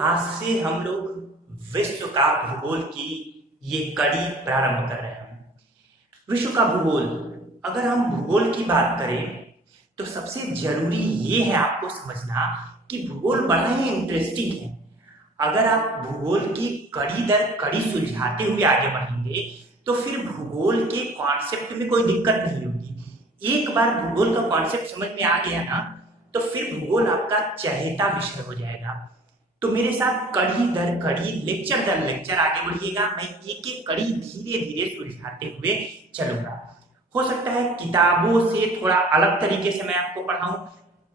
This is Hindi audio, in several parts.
आज से हम लोग विश्व का भूगोल की ये कड़ी प्रारंभ कर रहे हैं। विश्व का भूगोल, अगर हम भूगोल की बात करें तो सबसे जरूरी ये है आपको समझना कि भूगोल बड़ा ही इंटरेस्टिंग है। अगर आप भूगोल की कड़ी दर कड़ी सुलझाते हुए आगे बढ़ेंगे तो फिर भूगोल के कॉन्सेप्ट में कोई दिक्कत नहीं होगी। एक बार भूगोल का कॉन्सेप्ट समझ में आ गया ना तो फिर भूगोल आपका चहेता विषय हो जाएगा। तो मेरे साथ कड़ी दर कड़ी, लेक्चर दर लेक्चर आगे बढ़िएगा। मैं एक एक कड़ी धीरे धीरे सुलझाते हुए चलूंगा। हो सकता है किताबों से थोड़ा अलग तरीके से मैं आपको पढ़ाऊं,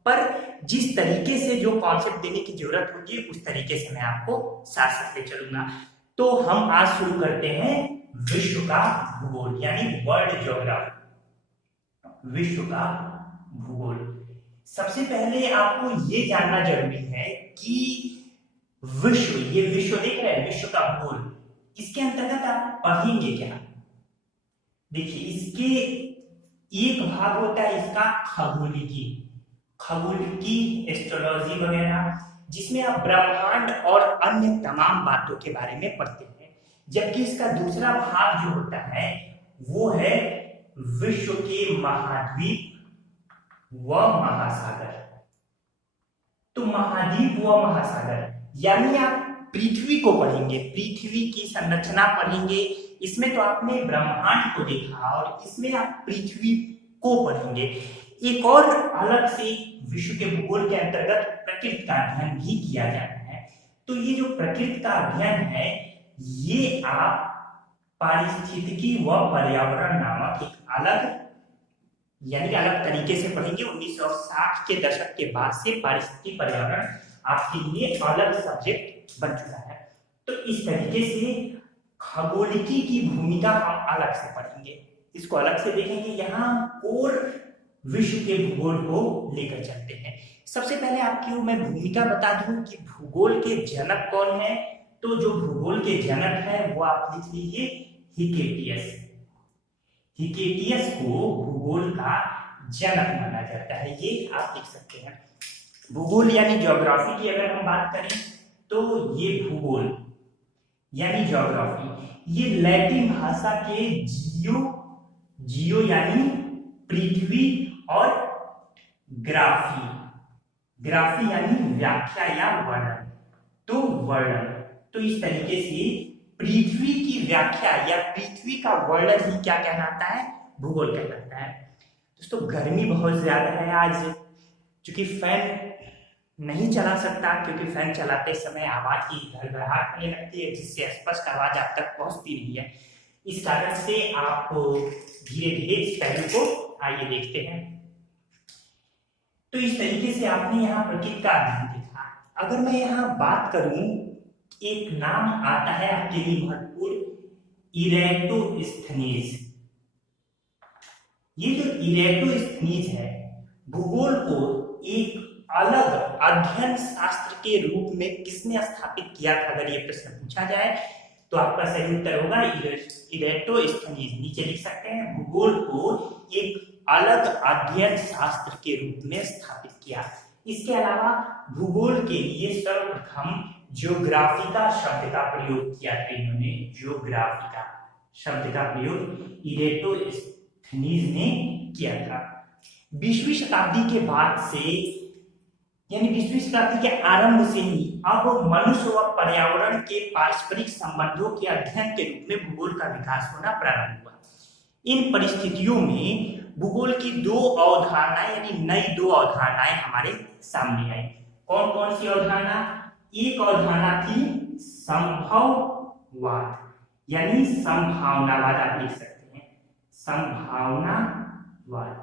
पर जिस तरीके से जो कॉन्सेप्ट देने की जरूरत होगी उस तरीके से मैं आपको साथ साथ ले चलूंगा। तो हम आज शुरू करते हैं विश्व का भूगोल यानी वर्ल्ड ज्योग्राफी। विश्व का भूगोल, सबसे पहले आपको ये जानना जरूरी है कि विश्व, ये विश्व देख रहे हैं, विश्व का भूगोल, इसके अंतर्गत आप पढ़ेंगे क्या। देखिए, इसके एक भाग होता है इसका खगोलिकी, खगोलिकी, एस्ट्रोलॉजी वगैरह, जिसमें आप ब्रह्मांड और अन्य तमाम बातों के बारे में पढ़ते हैं। जबकि इसका दूसरा भाग जो होता है वो है विश्व के महाद्वीप व महासागर। तो महाद्वीप व महासागर यानी आप पृथ्वी को पढ़ेंगे, पृथ्वी की संरचना पढ़ेंगे। इसमें तो आपने ब्रह्मांड को देखा और इसमें आप पृथ्वी को पढ़ेंगे। एक और अलग से विश्व के भूगोल के अंतर्गत प्रकृति का अध्ययन भी किया जाता है। तो ये जो प्रकृति का अध्ययन है ये आप पारिस्थितिकी व पर्यावरण नामक एक अलग यानी कि अलग तरीके से पढ़ेंगे। 1960 के दशक के बाद से पारिस्थितिकी पर्यावरण आपके लिए अलग सब्जेक्ट बन चुका है। तो इस तरीके से खगोलिकी की भूमिका हम अलग से पढ़ेंगे, इसको अलग से देखेंगे। यहाँ और विश्व के भूगोल को लेकर चलते हैं। सबसे पहले आपकी मैं भूमिका बता दूं कि भूगोल के जनक कौन है। तो जो भूगोल के जनक है वो आप लिख लीजिए हिकेटियस। हिकेटियस को भूगोल का जनक माना जाता है, ये आप लिख सकते हैं। भूगोल यानी ज्योग्राफी की अगर हम बात करें तो ये भूगोल यानी ज्योग्राफी, ये लैटिन भाषा के जियो यानी पृथ्वी और ग्राफी यानी व्याख्या या वर्णन, तो वर्णन। तो इस तरीके से पृथ्वी की व्याख्या या पृथ्वी का वर्णन ही क्या कहलाता है, भूगोल कहलाता है। दोस्तों, गर्मी बहुत ज्यादा है आज, क्योंकि फैन नहीं चला सकता, क्योंकि फैन चलाते समय आवाज की घड़घड़ाहट होने लगती है जिससे स्पष्ट आवाज आप तक पहुंचती नहीं है। इस कारण से आप धीरे धीरे इस पहलू को आइए देखते हैं। तो इस तरीके से आपने यहाँ प्रकृति का अध्ययन देखा। अगर मैं यहाँ बात करूं, एक नाम आता है आपके लिए महत्वपूर्ण, इरेटोस्थनीज। ये जो इरेटोस्थनीज है, भूगोल को एक अलग अध्ययन शास्त्र के रूप में किसने स्थापित किया था, अगर ये प्रश्न पूछा जाए तो आपका सही उत्तर होगा इरेटोस्थनीज। नीचे लिख सकते हैं, भूगोल को एक अलग अध्ययन शास्त्र के रूप में स्थापित किया। इसके अलावा भूगोल के लिए सर्वप्रथम ज्योग्राफिका शब्द का प्रयोग किया था इन्होंने। ज्योग्राफिका शब्द का प्रयोग इरेटोस्थनीज ने किया था। 20वीं शताब्दी के बाद से यानी 20वीं शताब्दी के आरंभ से ही अब मनुष्य व पर्यावरण के पारस्परिक संबंधों के अध्ययन के रूप में भूगोल का विकास होना प्रारंभ हुआ। इन परिस्थितियों में भूगोल की दो अवधारणाएं यानी नई दो अवधारणाएं हमारे सामने आई। कौन कौन सी अवधारणा? एक अवधारणा थी संभववाद यानी संभावनावाद, आप लिख सकते हैं संभावनावाद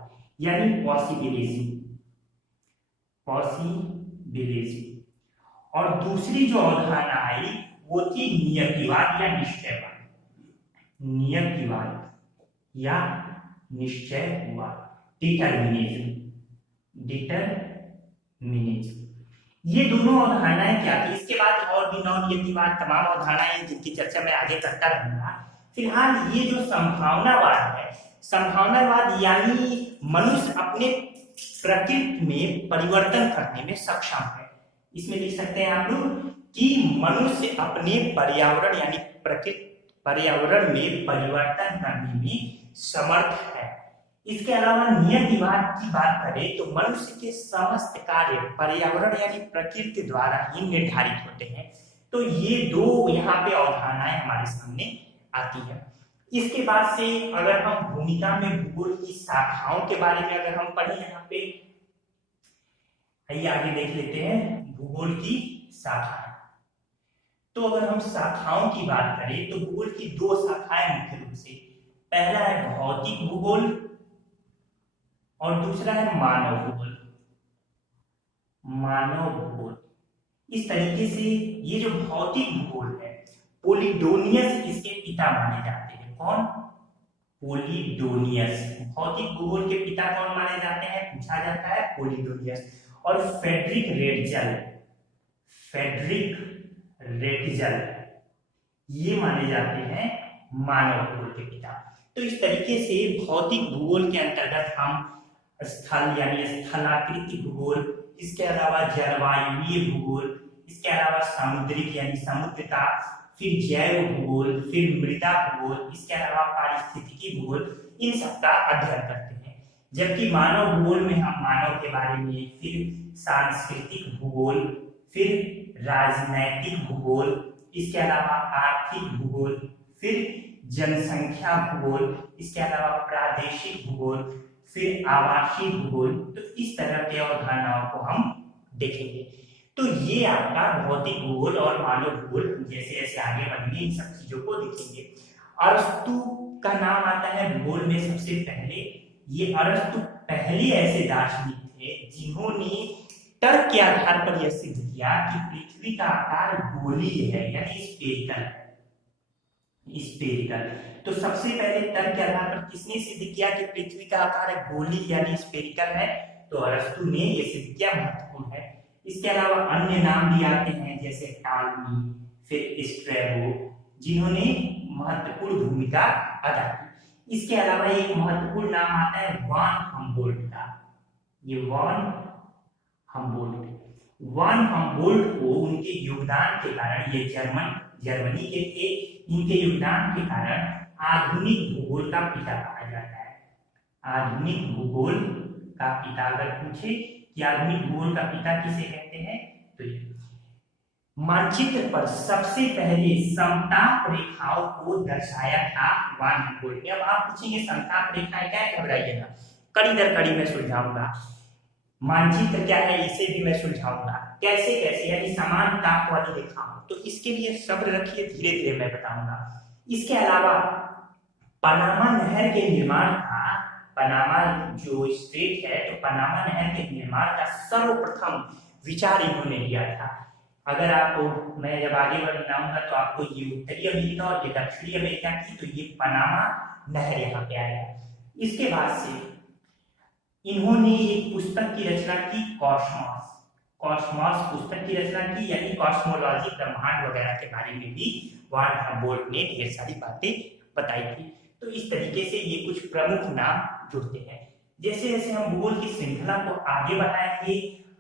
यानी पॉसिबिलिज्म। और दूसरी जो अवधारणा आई वो थी नियतिवाद या निश्चयवाद। नियतिवाद या निश्चयवाद, डिटरमिनिज्म। ये दोनों अवधारणाएं क्या थी? इसके बाद और भी नियतिवाद तमाम अवधारणाएं जिनकी चर्चा मैं आगे करता रहूंगा। फिलहाल ये जो संभावनावाद है, संभावनावाद यानी मनुष्य अपने प्रकृति में परिवर्तन करने में सक्षम है। इसमें लिख सकते हैं आप लोग कि मनुष्य अपने पर्यावरण यानी प्रकृति पर्यावरण में परिवर्तन करने में समर्थ है। इसके अलावा नियतिवाद की बात करें तो मनुष्य के समस्त कार्य पर्यावरण यानी प्रकृति द्वारा ही निर्धारित होते हैं। तो ये दो यहाँ पे अवधारणाएं हमारे सामने आती है। इसके बाद से अगर हम भूमिका में भूगोल की शाखाओं के बारे में अगर हम पढ़े, यहाँ पे आइए आगे देख लेते हैं भूगोल की शाखाएं। तो अगर हम शाखाओं की बात करें तो भूगोल की दो शाखाएं मुख्य रूप से, पहला है भौतिक भूगोल और दूसरा है मानव भूगोल। मानव भूगोल इस तरीके से ये जो भौतिक भूगोल है, पोलिडोनियस इसके पिता माने जाते हैं। कौन? पोलिडोनियस। भौतिक भूगोल के पिता कौन माने जाते हैं? पूछा जाता है पोलिडोनियस। और फ्रेडरिक रेटजल ये माने जाते हैं मानव भूगोल के पिता। तो इस तरीके से भौतिक भूगोल के अंतर्गत हम स्थल यानी स्थलाकृति भूगोल, इसके अलावा जलवायुवीय भूगोल, इसके अलावा सामुद्रिक यानी समुद्र का, फिर जैव भूगोल, फिर मृदा भूगोल, इसके अलावा पारिस्थितिकी भूगोल, इन सब का अध्ययन करते हैं। जबकि मानव भूगोल में हम मानव के बारे में, फिर सांस्कृतिक भूगोल, फिर राजनैतिक भूगोल, इसके अलावा आर्थिक भूगोल, फिर जनसंख्या भूगोल, इसके अलावा प्रादेशिक भूगोल, फिर आवासीय भूगोल, तो इस तरह के अवधारणाओं को हम देखेंगे। तो ये आपका भौतिक भूगोल और मानव भूगोल, जैसे जैसे आगे बढ़ेंगे इन सब चीजों को देखेंगे। अरस्तु का नाम आता है भूगोल में सबसे पहले। ये अरस्तु पहले ऐसे दार्शनिक थे जिन्होंने तर्क के आधार पर यह सिद्ध किया कि पृथ्वी का आकार गोलीय है यानी स्फेरिकल है। स्फेरिकल तो सबसे पहले तर्क के आधार पर किसने सिद्ध किया कि पृथ्वी का आकार गोलीय यानी स्फेरिकल है? तो अरस्तु ने यह सिद्ध किया, महत्वपूर्ण है। इसके अलावा अन्य नाम भी आते हैं जैसे टालमी, फिर स्ट्रैबो, जिन्होंने महत्वपूर्ण भूमिका अदा की। इसके अलावा एक महत्वपूर्ण नाम आता है वान हम्बोल्ट का। ये वान हम्बोल्ट को उनके योगदान के कारण, ये जर्मनी के थे, इनके योगदान के कारण आधुनिक भूगोल का पिता कहा जाता है। आधुनिक भूगोल का पिता अगर पूछे कि आधुनिक भूगोल का पिता किसे कहते हैं, तो ये मानचित्र पर सबसे पहले समताप रेखाओं को दर्शाया था वान हम्बोल्ट ने। अब आप पूछेंगे समताप रेखाएं क्या है, घबराइएगा, कड़ी दर कड़ी मैं सुलझाऊंगा। मानचित्र क्या है इसे भी मैं सुलझाऊंगा, कैसे कैसे यानी समान ताप वाली रेखाओं। तो इसके लिए सब्र रखिए, धीरे धीरे मैं बताऊंगा। इसके अलावा पनामा नहर के निर्माण का, पनामा जो स्ट्रेट है, तो पनामा नहर के निर्माण का सर्वप्रथम विचार इन्होंने लिया था। अगर आपको मैं जब आगे बताऊंगा तो आपको ये उत्तरी अमेरिका और ये दक्षिणी अमेरिका की, तो ये पनामा नहर यहाँ पे आएगा। इसके बाद से इन्होंने एक पुस्तक की रचना की, कॉस्मॉस पुस्तक की रचना की, यानी कॉस्मोलॉजी, ब्रह्मांड वगैरह के बारे में भी वान हम्बोल्ट ने ढेर सारी बातें बताई थी। तो इस तरीके से ये कुछ प्रमुख नाम जुड़ते हैं। जैसे जैसे हम भूगोल की श्रृंखला को आगे बढ़ाएंगे,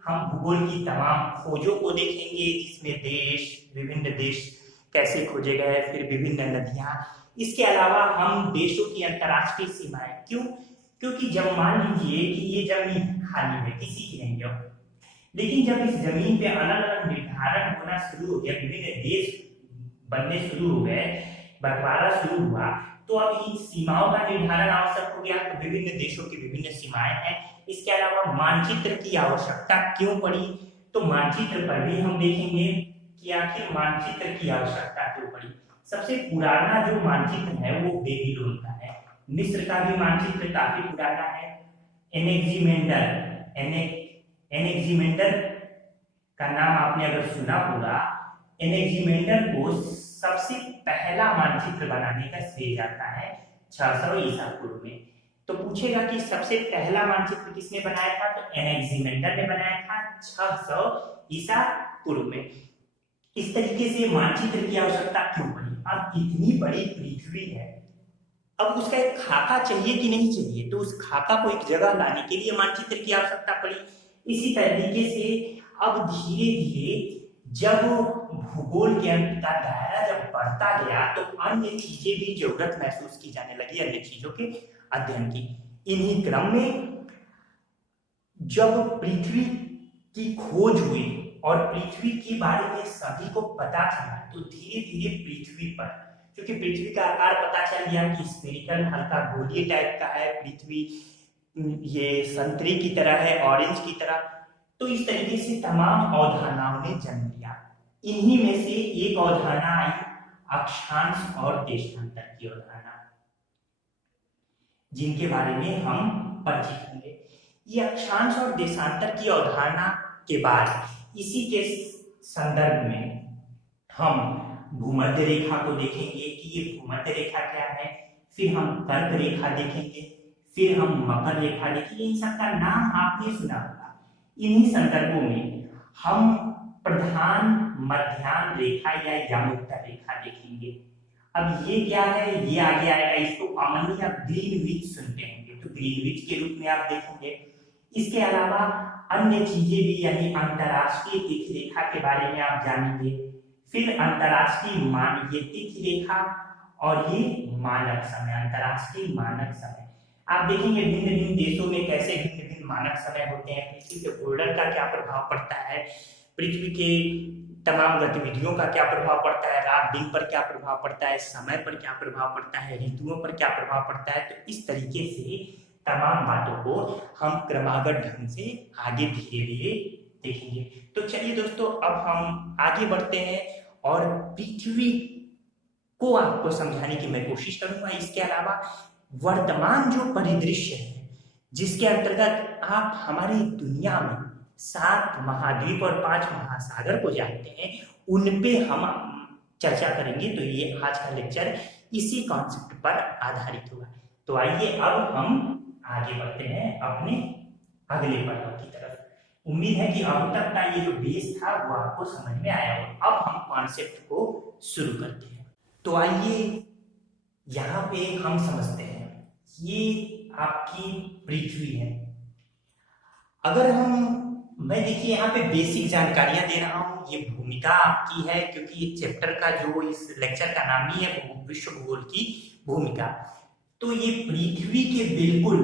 हम भूगोल की तमाम खोजों को देखेंगे, जिसमें विभिन्न देश कैसे खोजे गए, फिर विभिन्न नदियां। इसके अलावा हम देशों की अंतर्राष्ट्रीय सीमाएं, क्योंकि जब मान लीजिए कि ये जमीन खाली है, किसी की नहीं है, लेकिन जब इस जमीन पे अलग अलग निर्धारण होना शुरू हो गया, विभिन्न देश बनने शुरू हो गए, बंटवारा शुरू हुआ, तो अब इन सीमाओं का निर्धारण आवश्यक हो गया। तो विभिन्न देशों की विभिन्न सीमाएं हैं। इसके अलावा मानचित्र की आवश्यकता क्यों पड़ी, तो मानचित्र पर भी हम देखेंगे कि आखिर मानचित्र की आवश्यकता क्यों पड़ी। सबसे पुराना जो मानचित्र है वो बेबीलोन का है। मिस्र का भी मानचित्र काफी पुराना है। एनेक्जिमेंडर का नाम आपने अगर सुना होगा, एनेक्जिमेंडर को सबसे पहला मानचित्र बनाने का श्रेय जाता है 600 ईसा पूर्व में। तो पूछेगा कि सबसे पहला मानचित्र किसने बनाया था, तो एनेक्जिमेंडर ने बनाया था 600 ईसा पूर्व में। इस तरीके से मानचित्र की आवश्यकता क्यों पड़ी? अब इतनी बड़ी पृथ्वी है, अब उसका एक खाका चाहिए कि नहीं चाहिए, तो उस खाका को एक जगह लाने के लिए मानचित्र की आवश्यकता पड़ी। इसी तरीके से अब धीरे धीरे जब भूगोल ज्ञान का दायरा जब बढ़ता गया तो अन्य चीजें भी जरूरत महसूस की जाने लगी, अन्य चीजों के अध्ययन की। इन्हीं क्रम में जब पृथ्वी की खोज हुई और पृथ्वी के बारे में सभी को पता चला, तो धीरे धीरे पृथ्वी पर, क्योंकि पृथ्वी का आकार पता चल गया कि स्फेरिकल हल्का गोलीय टाइप का है, पृथ्वी ये संतरे की तरह है, ऑरेंज की तरह, तो इस तरीके से तमाम अवधारणाओं ने जन्म लिया। इन्हीं में से एक अवधारणा आई अक्षांश और देशांतर की अवधारणा, जिनके बारे में हम परिचित होंगे। ये अक्षांश और देशांतर की अवधारणा के बाद इसी के संदर्भ में हम भूमध्य रेखा को देखेंगे कि ये भूमध्य रेखा क्या है, फिर हम कर्क रेखा देखेंगे, फिर हम मकर रेखा देखेंगे। इन सब का नाम आपने सुना होगा। इन्हीं संदर्भों में हम प्रधान मध्याह्न रेखा या यमोत्तर रेखा देखेंगे। अब ये क्या है, ये आगे आएगा, इसको कॉमनली आप ग्रीनविच सुनते होंगे, तो ग्रीनविच के रूप में आप देखेंगे। इसके अलावा अन्य चीजें भी, यानी अंतरराष्ट्रीय तिथि रेखा के बारे में आप जानेंगे, फिर अंतरराष्ट्रीय ये तिथि रेखा और ये मानक समय, अंतरराष्ट्रीय मानक समय। आप देखेंगे भिन्न भिन्न देशों में कैसे भिन्न भिन्न मानक समय होते हैं, पृथ्वी के घूर्णन का क्या प्रभाव पड़ता है, पृथ्वी के तमाम गतिविधियों का क्या प्रभाव पड़ता है, रात दिन पर क्या प्रभाव पड़ता है, समय पर क्या प्रभाव पड़ता है, ऋतुओं पर क्या प्रभाव पड़ता है। तो इस तरीके से तमाम बातों को हम क्रमागत ढंग से आगे धीरे धीरे देखेंगे। तो चलिए दोस्तों, अब हम आगे बढ़ते हैं और पृथ्वी को आपको समझाने की मैं कोशिश करूंगा। इसके अलावा वर्तमान जो परिदृश्य है, जिसके अंतर्गत आप हमारी दुनिया में 7 महाद्वीप और 5 महासागर को जानते हैं, उन पे हम चर्चा करेंगे। तो ये आज का लेक्चर इसी कॉन्सेप्ट पर आधारित होगा। तो आइए अब हम आगे बढ़ते हैं अपने अगले पड़ाव की तरफ। उम्मीद है कि अब तक का ये जो बेस था वो आपको समझ में आया हो। अब हम कॉन्सेप्ट को शुरू करते हैं। तो आइए यहाँ पे हम समझते हैं, ये आपकी पृथ्वी है। अगर मैं देखिए यहाँ पे बेसिक जानकारियां दे रहा हूँ। ये भूमिका आपकी है, क्योंकि ये चैप्टर का जो इस लेक्चर का नाम ही है विश्व भूगोल की भूमिका। तो ये पृथ्वी के बिल्कुल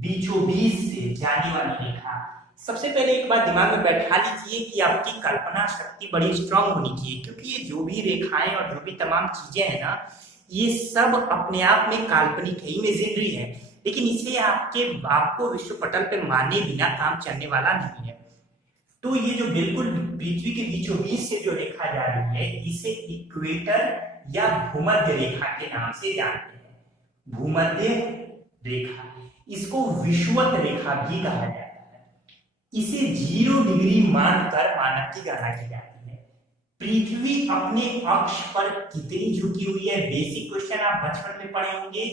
बीचों बीच से जाने वाली रेखा। सबसे पहले एक बात दिमाग में बैठा लीजिए कि आपकी कल्पना शक्ति बड़ी स्ट्रांग होनी चाहिए, क्योंकि ये जो भी रेखाएं और जो भी तमाम चीजें हैं ना, ये सब अपने आप में काल्पनिक है, इमेजिनरी है, लेकिन इसलिए आपको विश्व पटल पे माने बिना काम चलने वाला नहीं है। तो ये जो बिल्कुल पृथ्वी के बीचों बीच से जो रेखा जा रही है, इसे इक्वेटर या भूमध्य रेखा के नाम से जानते हैं। भूमध्य रेखा, इसको विषुवत रेखा भी कहा जाता है। इसे 0 डिग्री मानकर मानक की गणना की जाती है। पृथ्वी अपने अक्ष पर कितनी झुकी हुई है, बेसिक क्वेश्चन आप बचपन में पढ़े होंगे,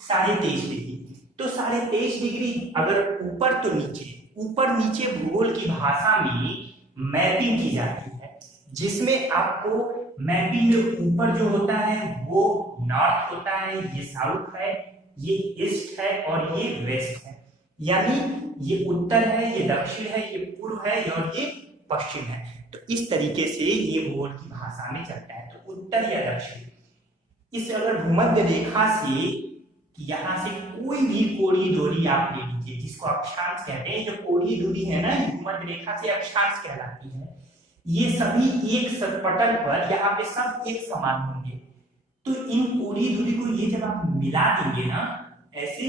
23.5 डिग्री। तो 23.5 डिग्री अगर ऊपर तो नीचे, ऊपर नीचे भूगोल की भाषा में मैपिंग की जाती है, जिसमें आपको मैपिंग में ऊपर जो होता है वो नॉर्थ होता है, ये साउथ है, ये ईस्ट है और ये वेस्ट है। यानी ये उत्तर है, ये दक्षिण है, ये पूर्व है और ये पश्चिम है। तो इस तरीके से ये भूगोल की भाषा में चलता है। तो उत्तर या दक्षिण, इस अगर भूमध्य रेखा से यहाँ से कोई भी कोणीय दूरी आप ले लीजिए, जिसको अक्षांश कहते हैं। जो कोणीय दूरी है ना, भूमध्य रेखा से अक्षांश कहलाती है। ये सभी एक पटल पर यहाँ पे सब एक समान होंगे। तो इन कोणीय दूरी को ये जब आप मिला देंगे ना, ऐसे,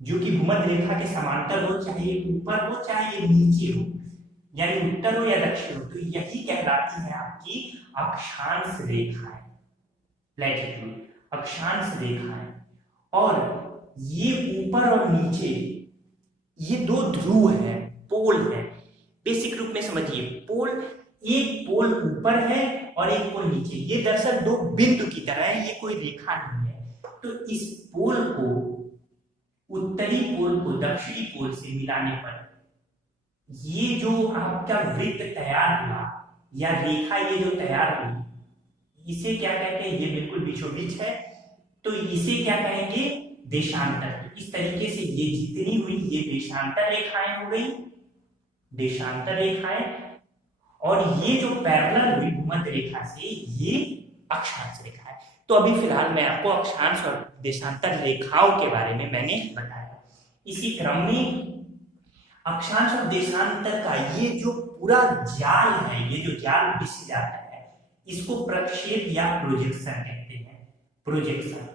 जो कि भूमध्य रेखा के समांतर हो, चाहे ये ऊपर हो चाहे ये नीचे हो, यानी उत्तर हो या दक्षिण हो, तो यही कहलाती है आपकी अक्षांश रेखाएं, लैटिट्यूड, अक्षांश रेखाएं। और ये ऊपर और नीचे ये 2 ध्रुव है, पोल है। बेसिक रूप में समझिए, पोल, एक पोल ऊपर है और एक पोल नीचे। ये दरअसल 2 बिंदु की तरह है, ये कोई रेखा नहीं है। तो इस पोल को, उत्तरी पोल को दक्षिणी पोल से मिलाने पर ये जो आपका वृत्त तैयार हुआ या रेखा ये जो तैयार हुई, इसे क्या कहते हैं, ये बिल्कुल बीचों बीच है, तो इसे क्या कहेंगे, देशांतर। तो इस तरीके से ये जितनी हुई ये देशांतर रेखाएं हो गई, देशांतर रेखाएं। और ये जो पैरेलल हुई भूमध्य रेखा से, ये अक्षांश रेखा है। तो अभी फिलहाल मैं आपको अक्षांश और देशांतर रेखाओं के बारे में मैंने बताया। इसी क्रम में अक्षांश और देशांतर का ये जो पूरा जाल है, ये जो जाल बिछ जाता है, इसको प्रक्षेप या प्रोजेक्शन कहते हैं। प्रोजेक्शन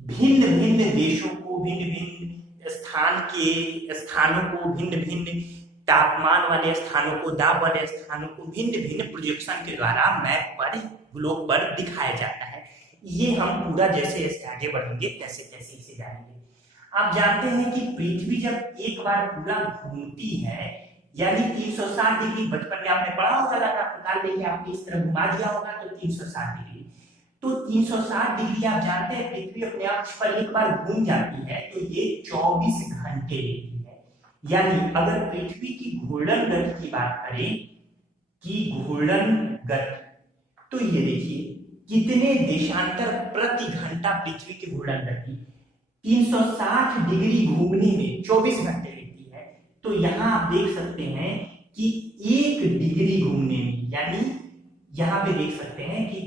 भिन्न भिन्न देशों को, भिन्न भिन्न स्थानों को, भिन्न भिन्न तापमान वाले स्थानों को, दाब वाले स्थानों को भिन्न भिन्न प्रोजेक्शन के द्वारा मैप पर, ग्लोब पर दिखाया जाता है। ये हम पूरा जैसे जैसे आगे बढ़ेंगे तैसे तैसे इसे जानेंगे। आप जानते हैं कि पृथ्वी जब एक बार पूरा घूमती है, यानी 360 डिग्री, बचपन में आपने पढ़ा होगा, प्रकार लेके आपने इस तरह घुमा दिया होगा तो 360 डिग्री। तो 360 डिग्री आप जानते हैं पृथ्वी अपने अक्ष पर एक बार घूम जाती है तो ये 24 घंटे लेती है। यानी अगर पृथ्वी की घूर्णन गति की बात करें, कि घूर्णन गति, तो ये देखिए कितने देशांतर प्रति घंटा पृथ्वी की घूर्णन गति 360 डिग्री घूमने में 24 घंटे लेती है। तो यहाँ आप देख सकते हैं कि 1 डिग्री घूमने में, यानी यहाँ पे देख सकते हैं कि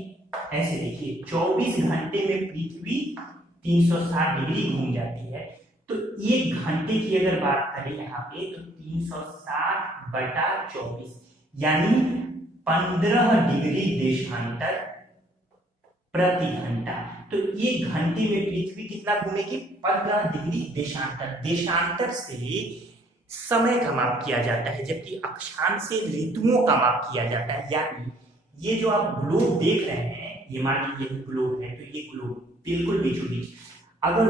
ऐसे देखिए 24 घंटे में पृथ्वी 360 डिग्री घूम जाती है। तो 1 घंटे की अगर बात करें यहाँ पे तो 360 बटा 24 यानी 15 डिग्री देशांतर प्रति घंटा। तो 1 घंटे में पृथ्वी कितना घूमेगी? 15 डिग्री देशांतर। देशांतर से समय का माप किया जाता है, जबकि अक्षांश से ऋतुओं का माप किया जाता है। यानी ये जो आप ग्लोब देख रहे हैं, ये मान लीजिए ग्लोब है, तो ये ग्लोब बिल्कुल बीचों बीच, अगर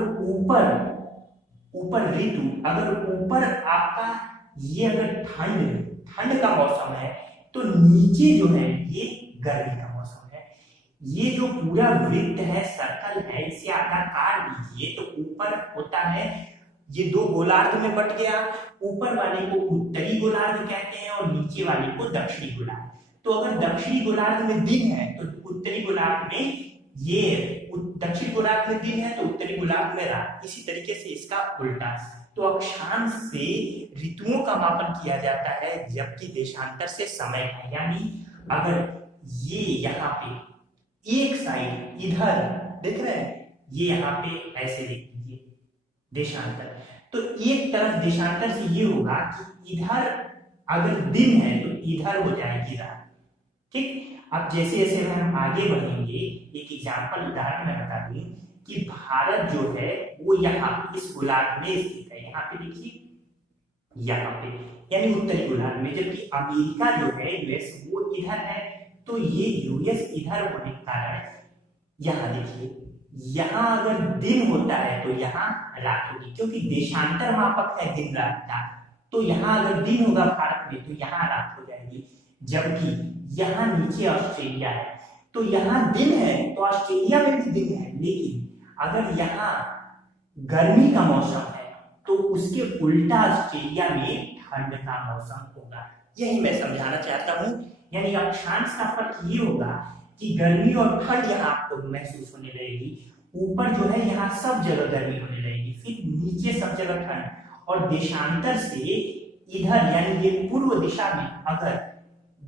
ऊपर ऋतु, अगर ऊपर आपका ये अगर ठंड का मौसम है तो नीचे जो है ये गर्मी का मौसम है। ये जो पूरा वृत्त है, सर्कल है, इसे आकार दीजिए तो ऊपर होता है, ये 2 गोलार्ध में बट गया। ऊपर वाले को उत्तरी गोलार्ध कहते हैं और नीचे वाले को दक्षिणी गोलार्ध। तो अगर दक्षिणी गोलार्ध में दिन है तो उत्तरी गोलार्ध में दक्षिण गोलार्ध में दिन है तो उत्तरी गोलार्ध में रात। इसी तरीके से इसका उल्टा। तो अक्षांश से ऋतुओं का मापन किया जाता है, जबकि देशांतर से समय का। यानी अगर ये यहाँ पे एक साइड इधर देख रहे हैं, ये यहाँ पे ऐसे देख लीजिए देशांतर, तो एक तरफ देशांतर से ये होगा कि इधर अगर दिन है तो इधर हो जाएगी रात। ठीक। अब जैसे जैसे हम आगे बढ़ेंगे, एक एग्जांपल उदाहरण में बता दूं कि भारत जो है वो यहाँ इस गोलार्ध में स्थित है। यहाँ पे देखिए, यहाँ पे यानी उत्तरी गोलार्ध में, जबकि अमेरिका जो है यूएस वो इधर है। तो ये यूएस इधर होने के कारण यहाँ देखिए, यहाँ अगर दिन होता है तो यहाँ रात होगी, क्योंकि देशांतर मापक है दिन रात का। तो यहाँ अगर दिन होगा भारत में तो यहाँ रात हो जाएगी। जबकि यहाँ नीचे ऑस्ट्रेलिया है तो यहाँ दिन है तो ऑस्ट्रेलिया में भी दिन है, लेकिन अगर यहाँ गर्मी का मौसम है तो उसके उल्टा ऑस्ट्रेलिया में ठंड का मौसम होगा। यही मैं समझाना चाहता हूँ। यानी अक्षांश का फर्क ये होगा कि गर्मी और ठंड यहाँ आपको महसूस होने लगेगी। ऊपर जो है यहाँ सब जगह गर्मी होने लगेगी, फिर नीचे सब जगह ठंड। और देशांतर से इधर यानी ये पूर्व दिशा में अगर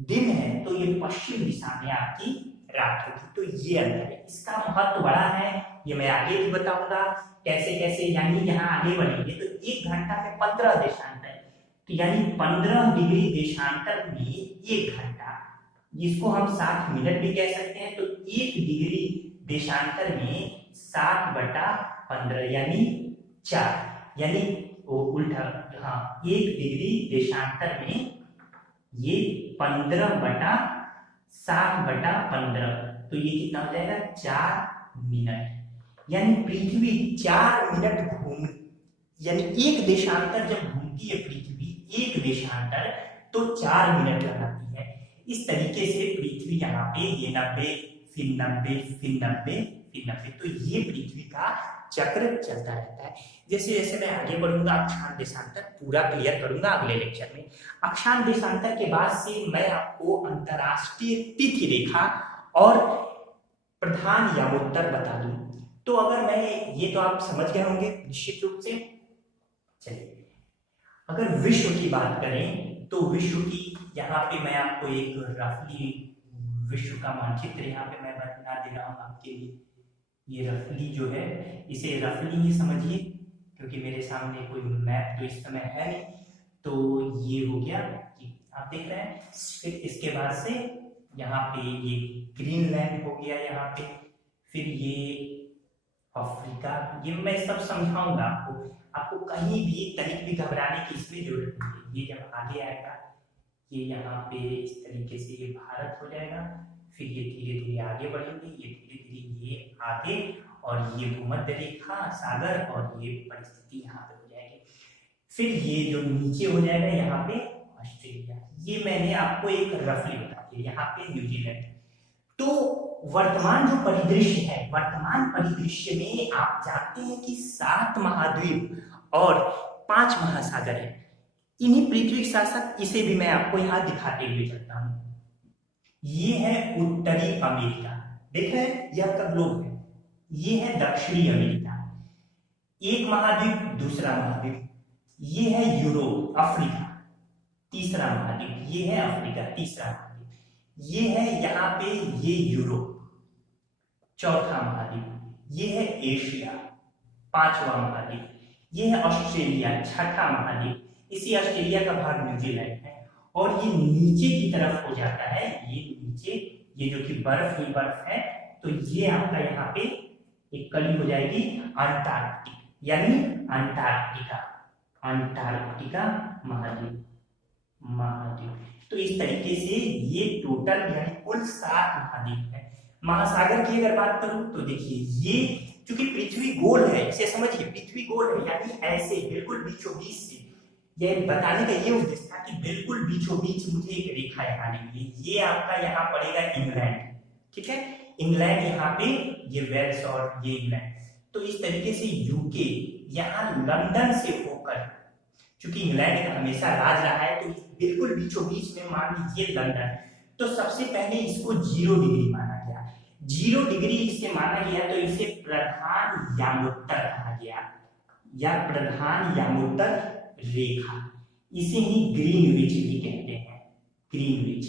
दिन है तो ये पश्चिम दिशा में आपकी रात होगी। तो ये अंतर है, इसका महत्व बड़ा है। ये मैं आगे भी बताऊंगा कैसे कैसे। यानी यहाँ आगे बढ़ेंगे तो 1 घंटा में 15 देशांतर, तो यानी 15 डिग्री देशांतर में 1 घंटा, जिसको हम 60 मिनट भी कह सकते हैं। तो 1 डिग्री देशांतर में 60 बटा 15 यानी 4, यानी वो उल्टा, हाँ 1 डिग्री देशांतर में ये 15 बटा 60 बटा 15, तो ये कितना हो जाएगा? 4 मिनट। यानी पृथ्वी 4 मिनट घूम, यानी एक देशांतर जब घूमती है पृथ्वी, एक देशांतर तो 4 मिनट लगाती है। इस तरीके से पृथ्वी यहाँ पे ये 90 फिर 90 फिर 90 फिर 90, तो ये पृथ्वी का चक्र चलता रहता है। जैसे जैसे मैं आगे बढ़ूंगा अक्षांश देशांतर पूरा क्लियर करूंगा अगले लेक्चर में। अक्षांश देशांतर के बाद से मैं आपको अंतरराष्ट्रीय तिथि रेखा और प्रधान यामोत्तर बता दूं। तो अगर मैं ये तो आप समझ गए होंगे निश्चित रूप से। चलिए, अगर विश्व की बात करें तो विश्व की यहाँ पे मैं आपको एक रफली विश्व का मानचित्र यहाँ पे मैं बना दे रहा हूँ आपके लिए। ये रफली जो है, इसे रफली ही समझिए क्योंकि मेरे सामने कोई मैप तो इस समय है नहीं। तो ये हो गया कि आप देख रहे हैं। फिर इसके बाद से यहाँ पे ये ग्रीनलैंड हो गया यहाँ पे, फिर ये अफ्रीका। ये मैं सब समझाऊंगा आपको कहीं भी तनिक भी घबराने की इसमें जरूरत नहीं है। ये जब आगे आएगा, ये यहाँ पे इस तरीके से ये भारत हो जाएगा, फिर ये धीरे धीरे आगे बढ़ेंगे, ये धीरे धीरे ये आगे, और ये भूमध्य रेखा सागर और ये परिस्थिति यहाँ पे हो जाएगी। फिर ये जो नीचे हो जाएगा यहाँ पे ऑस्ट्रेलिया। ये मैंने आपको एक रफली बता दिया। यहाँ पे न्यूजीलैंड। तो वर्तमान जो परिदृश्य है, वर्तमान परिदृश्य में आप जानते हैं कि 7 महाद्वीप और 5 महासागर है। इन्हीं पृथ्वी के साथ साथ इसे भी मैं आपको यहाँ दिखाते हुए चलता हूँ। ये है उत्तरी अमेरिका, देख रहे हैं, यह आपका ग्लोब है। ये है दक्षिणी अमेरिका, एक महाद्वीप, दूसरा महाद्वीप। ये है यूरोप, अफ्रीका, तीसरा महाद्वीप। ये है अफ्रीका, तीसरा महाद्वीप। ये है यहाँ पे ये यूरोप, चौथा महाद्वीप। ये है एशिया, 5वां महाद्वीप। ये है ऑस्ट्रेलिया, 6ठा महाद्वीप। इसी ऑस्ट्रेलिया का भाग न्यूजीलैंड है। और ये नीचे की तरफ हो जाता है, ये नीचे, ये जो कि बर्फ ही बर्फ है। तो ये आपका यहाँ पे एक कली हो जाएगी अंटार्कटिक, यानी अंटार्कटिका, अंटार्कटिका महाद्वीप। तो इस तरीके से ये टोटल यानी कुल 7 महाद्वीप है। महासागर की अगर बात करूं तो देखिए, ये चूंकि पृथ्वी गोल है, इसे समझिए, पृथ्वी गोल है यानी ऐसे बिल्कुल बीचों बीच से, यह बताने का ये उद्देश्य था कि बिल्कुल बीचों बीच मुझे एक रेखा यहाँ मिली। ये आपका यहाँ पड़ेगा इंग्लैंड, ठीक है, इंग्लैंड यहाँ पे, ये वेल्स और ये इंग्लैंड। तो इस तरीके से यूके यहाँ लंदन से होकर, चूंकि इंग्लैंड का हमेशा राज रहा है, तो बिल्कुल बीचों बीच में मान लीजिए लंदन। तो सबसे पहले इसको 0 डिग्री माना गया। 0 डिग्री इसे माना गया, तो इसे प्रधान यामोत्तर कहा गया, या प्रधान यामोत्तर रेखा। इसे ही ग्रीनविच भी कहते हैं, ग्रीनविच।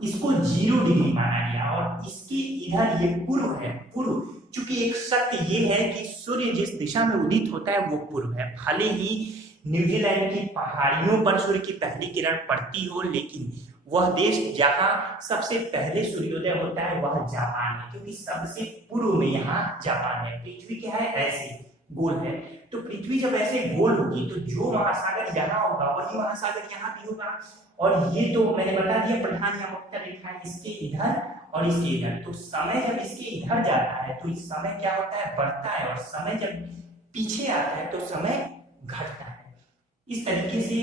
इसको 0 डिग्री माना गया। और इसके इधर ये पूर्व है, पूर्व, चूंकि एक सत्य ये है कि सूर्य जिस दिशा में उदित होता है वो पूर्व है। भले ही न्यूजीलैंड की पहाड़ियों पर सूर्य की पहली किरण पड़ती हो, लेकिन वह देश जहां सबसे पहले सूर्योदय होता है वह जापान है, क्योंकि सबसे पूर्व में यहाँ जापान है। पृथ्वी क्या है, ऐसे गोल है। तो पृथ्वी जब ऐसे गोल होगी तो जो महासागर यहाँ होगा वही महासागर यहाँ भी होगा। और ये तो मैंने बता दिया प्रधान यामोत्तर रेखा है, इसके इधर और इसके इधर। तो समय जब इसके इधर जाता है तो इस समय क्या होता है, बढ़ता है, और समय जब पीछे आता है तो समय घटता है। इस तरीके से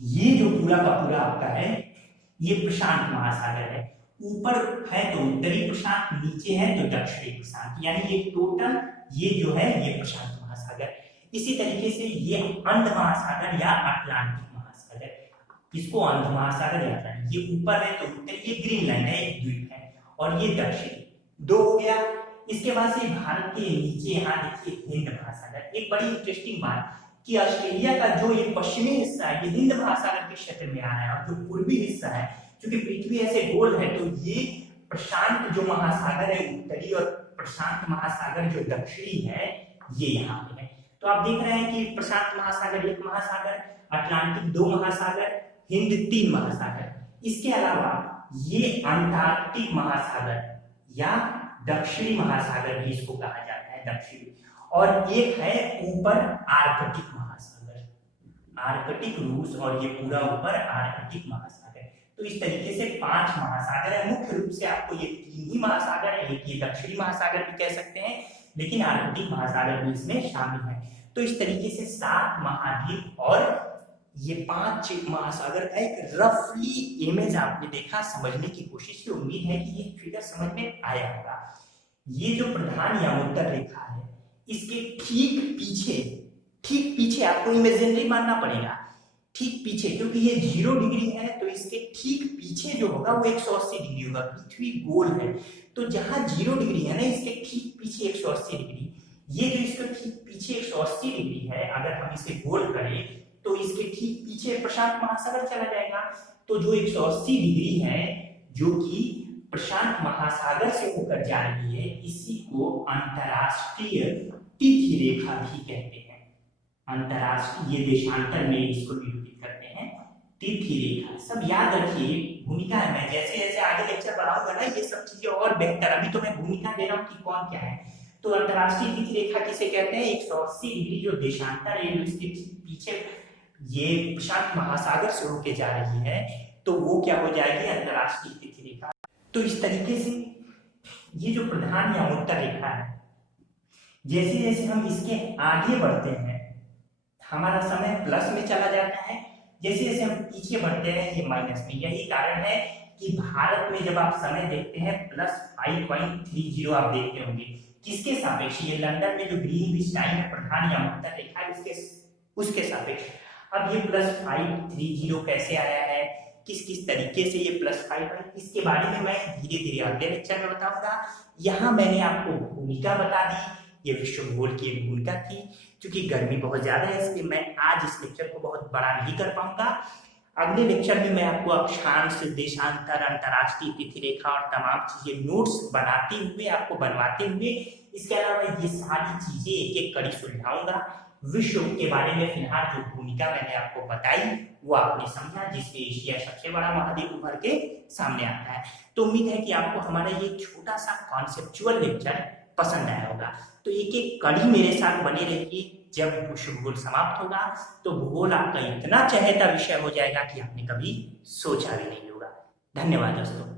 ये जो पूरा का पूरा आपका है, ये प्रशांत महासागर है। ऊपर है तो उत्तरी प्रशांत, नीचे है तो दक्षिणी प्रशांत, यानी ये टोटल ये जो है ये प्रशांत महासागर। इसी तरीके से ये अंध महासागर या अटलांटिक महासागर, इसको अंध महासागर या अटलांटिक। ये ऊपर है तो उत्तरी, ये ग्रीनलैंड है, एक द्वीप है, और ये दक्षिणी, 2 हो गया। इसके बाद से भारत के नीचे यहाँ देखिए हिंद महासागर। एक बड़ी इंटरेस्टिंग बात कि ऑस्ट्रेलिया का जो ये पश्चिमी हिस्सा है, ये हिंद महासागर के क्षेत्र में आ रहा है, और जो पूर्वी हिस्सा है, क्योंकि पृथ्वी ऐसे गोल है, तो ये प्रशांत जो महासागर है उत्तरी, और प्रशांत महासागर जो दक्षिणी है ये यहाँ पे है। तो आप देख रहे हैं कि प्रशांत महासागर 1 महासागर, अटलांटिक 2 महासागर, हिंद 3 महासागर। इसके अलावा ये अंटार्कटिक महासागर या दक्षिणी महासागर भी इसको कहा जाता है, दक्षिणी। और एक है ऊपर आर्कटिक महासागर, आर्कटिक रूस, और ये पूरा ऊपर आर्कटिक महासागर। तो इस तरीके से 5 महासागर है। मुख्य रूप से आपको ये 3 ही महासागर है, एक ये दक्षिणी महासागर भी कह सकते हैं, लेकिन आर्कटिक महासागर भी इसमें शामिल है। तो इस तरीके से 7 महाद्वीप और ये 5 महासागर का एक रफली इमेज आपने देखा, समझने की कोशिश की। उम्मीद है कि ये फिगर समझ में आया होगा। ये जो प्रधान यामोत्तर रेखा है, इसके ठीक पीछे आपको इमेजिनरी मानना पड़ेगा, ठीक पीछे, क्योंकि ये 0 डिग्री है, तो इसके ठीक पीछे जो होगा वो 180 डिग्री होगा। पृथ्वी गोल है, तो जहां 0 डिग्री है ना, इसके ठीक पीछे 180 डिग्री, ये जो इसके ठीक पीछे 180 डिग्री है, अगर हम इसे गोल करें तो इसके ठीक पीछे प्रशांत महासागर चला जाएगा। तो जो 180 डिग्री है जो कि प्रशांत महासागर से होकर जा रही है, इसी को अंतरराष्ट्रीय तिथि रेखा भी कहते हैं। अंतरराष्ट्रीय देशांतर में इसको निरूपित करते हैं तिथि रेखा। सब याद रखिए, भूमिका है। मैं जैसे जैसे आगे लेक्चर बढ़ाऊंगा ना ये सब चीजें और बेहतर, अभी तो मैं भूमिका दे रहा हूँ कि कौन क्या है। तो अंतरराष्ट्रीय तिथि रेखा किसे कहते हैं? 180 डिग्री जो देशांतर है इसके पीछे ये प्रशांत महासागर से होके जा रही है, तो वो क्या हो जाएगी? अंतरराष्ट्रीय तिथि रेखा। तो इस तरीके से ये जो प्रधान या उत्तर रेखा है, जैसे जैसे हम इसके आगे बढ़ते हैं हमारा समय प्लस में चला जाता है, जैसे जैसे हम पीछे बढ़ते हैं ये माइनस में। यही कारण है कि भारत में जब आप समय देखते हैं +5.30 आप देखते होंगे, किसके सापेक्ष? ये लंदन में जो ग्रीनविच टाइम है प्रधान या उत्तर रेखा है उसके सापेक्ष। अब ये +530 कैसे आया है, किस किस तरीके से ये +5 है, इसके बारे में मैं धीरे धीरे अगले लेक्चर में बताऊंगा। यहाँ मैंने आपको भूमिका बता दी, ये विश्व भूगोल की एक भूमिका थी। क्योंकि गर्मी बहुत ज्यादा है इसलिए मैं आज इस लेक्चर को बहुत बड़ा नहीं कर पाऊंगा। अगले लेक्चर में मैं आपको अक्षांश, देशांतर, अंतरराष्ट्रीय तिथि रेखा और तमाम चीजें नोट्स बनाते हुए आपको बनवाते हुए, इसके अलावा ये सारी चीजें एक एक कड़ी सुलझाऊंगा। विश्व के बारे में फिलहाल जो भूमिका मैंने आपको बताई वो आपने समझा, जिसमें एशिया सबसे बड़ा महाद्वीप उभर के सामने आता है। तो उम्मीद है कि आपको हमारा ये छोटा सा कॉन्सेप्चुअल लेक्चर पसंद आया होगा। तो एक एक कड़ी मेरे साथ बने रहिए। जब विश्व भूगोल समाप्त होगा तो भूगोल आपका इतना चहेता विषय हो जाएगा कि आपने कभी सोचा भी नहीं होगा। धन्यवाद दोस्तों।